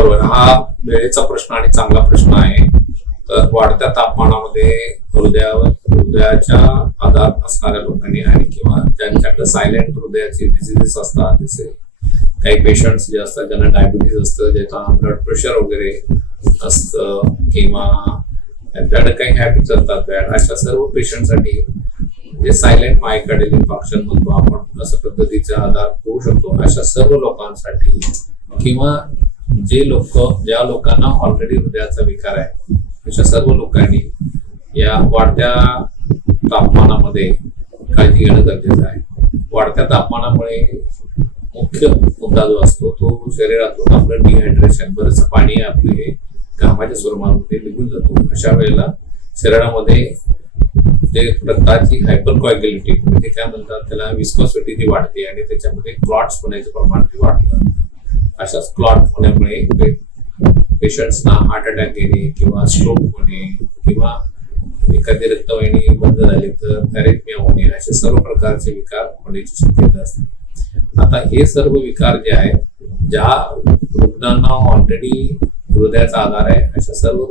बरोबर हा वेळेचा प्रश्न आणि चांगला प्रश्न आहे. तर वाढत्या तापमानामध्ये हृदयावर हृदयाच्या आधार असणाऱ्या लोकांनी आणि किंवा ज्यांच्याकडे सायलेंट हृदयाचे डिझिजेस असतात जसे काही पेशंट्स जे असतात ज्यांना डायबिटीज असतं ज्याचा ब्लड प्रेशर वगैरे असतं किंवा त्यांच्याकडे काही हॅबिट्स असतात बॅड अशा सर्व पेशंटसाठी जे सायलेंट मायकार्डियल इन्फॉक्शन म्हणतो आपण अशा पद्धतीचा आधार होऊ शकतो. अशा सर्व लोकांसाठी किंवा जे लोक ज्या लोकांना ऑलरेडी हृदयाचा विकार आहे अशा सर्व लोकांनी या वाढत्या तापमानामध्ये काळजी घेणं गरजेचं आहे. वाढत्या तापमानामुळे मुख्य मुद्दा जो असतो तो शरीरातून आपलं डिहायड्रेशन बरंच पाणी आपले घामाच्या स्वरूपामध्ये निघून जातो. अशा वेळेला शरीरामध्ये जे रक्ताची हायपर कॉग्युलिटी म्हणजे काय म्हणतात त्याला विस्कॉसिटी जी वाढते आणि त्याच्यामध्ये क्लॉट्स होण्याचं प्रमाण ते वाढतं अशाच क्लॉट होण्यामुळे पेशंट्सना हार्ट अटॅक येणे किंवा स्ट्रोक होणे किंवा एखादी रक्तवाहिनी बंद झाली तर अरेथमिया होणे असे सर्व प्रकारचे विकार होण्याची शक्यता असते. आता हे सर्व विकार जे आहेत ज्या रुग्णांना ऑलरेडी हृदयाचा आधार आहे अशा सर्व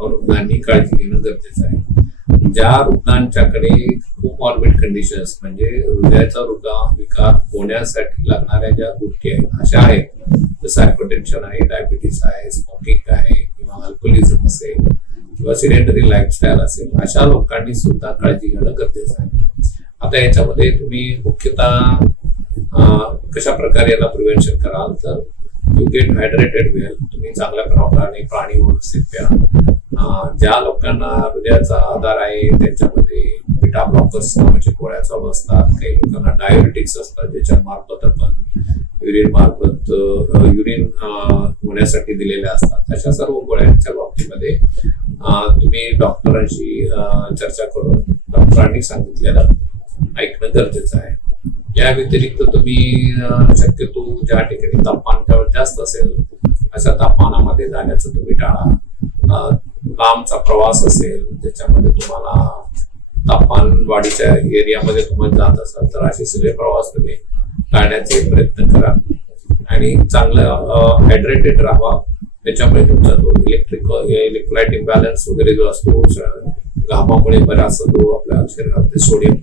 रुग्णांनी काळजी घेणं गरजेचं आहे. ज्या रुग्णांच्याकडे खूप ऑर्बिट कंडिशन्स म्हणजे हृदयाचा रुग्ण विकार होण्यासाठी लागणाऱ्या ज्या गोष्टी आहेत अशा आहेत जसं हायपरटेन्शन आहे डायबिटीस आहे स्मोकिंग आहे किंवा अल्कोहोलिझम असेल किंवा सिलेंडरी लाईफस्टाईल असेल अशा लोकांनी सुद्धा काळजी घेणं गरजेचं आहे. आता याच्यामध्ये तुम्ही मुख्यतः कशा प्रकारे याला प्रिव्हेन्शन कराल तर यू गेट हायड्रेटेड वेल तुम्ही चांगल्या प्रमाणाने पाणी व्यवस्थित प्या. ज्या लोकांना हृदयाचा आधार आहे त्यांच्यामध्ये बिटा ब्लॉकर्स म्हणजे गोळ्या चालू असतात काही लोकांना डायबिटिक्स असतात ज्याच्या मार्फत आपण युरिन मार्फत युरिन होण्यासाठी दिलेल्या असतात. अशा सर्व गोळ्यांच्या बाबतीमध्ये तुम्ही डॉक्टरांशी चर्चा करून डॉक्टरांनी सांगितलेलं ऐकणं गरजेचं आहे. या व्यतिरिक्त तुम्ही शक्यतो ज्या ठिकाणी तापमान जेव्हा जास्त असेल अशा तापमानामध्ये जाण्याचं तुम्ही टाळा. लांबचा प्रवास असेल ज्याच्यामध्ये तुम्हाला तापमान वाढीच्या एरियामध्ये तुम्ही जात असाल तर असे सगळे प्रवास तुम्ही टाळण्याचे प्रयत्न करा. आणि चांगलं हायड्रेटेड राहा. त्याच्यामुळे तुमचा जो इलेक्ट्रिक इलेक्ट्रोलाइट इम्बॅलन्स वगैरे जो असतो घामामुळे बराचसा जो आपल्या शरीरामध्ये सोडियम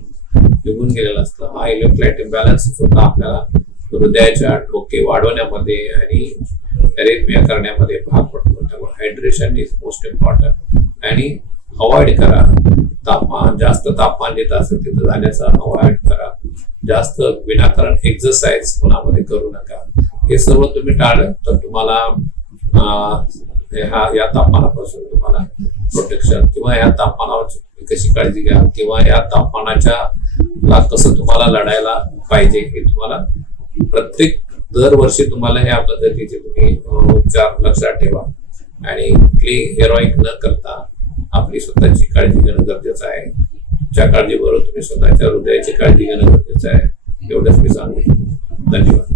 निघून गेलेला असतं हा इलेक्ट्रोलाइट इम्बॅलन्स सुद्धा आपल्याला हृदयाच्या ठोके वाढवण्यामध्ये आणि अरेथमिया करण्यामध्ये भाग पडतो. त्यामुळे हायड्रेशन इज मोस्ट इम्पॉर्टंट आणि अवॉइड करा. तापमान जास्त तापमान जिथं असेल तिथं जाण्याचा अवॉइड करा. जास्त विनाकारण एक्झरसाइज कोणामध्ये करू नका. हे सर्व तुम्ही टाळलं तर तुम्हाला ह्या या तापमानापासून तुम्हाला प्रोटेक्शन किंवा या तापमानावर तुम्ही कशी काळजी घ्या किंवा या तापमानाच्या ला कसं तुम्हाला लढायला पाहिजे हे तुम्हाला प्रत्येक दरवर्षी तुम्हाला ह्या पद्धतीचे तुम्ही उपचार लक्षात ठेवा. आणि कुठली हेरॉईक न करता आपली स्वतःची काळजी घेणं गरजेचं आहे. ज्या काळजीबरोबर तुम्ही स्वतःच्या हृदयाची काळजी घेणं गरजेचं आहे. एवढंच मी सांगेन. धन्यवाद.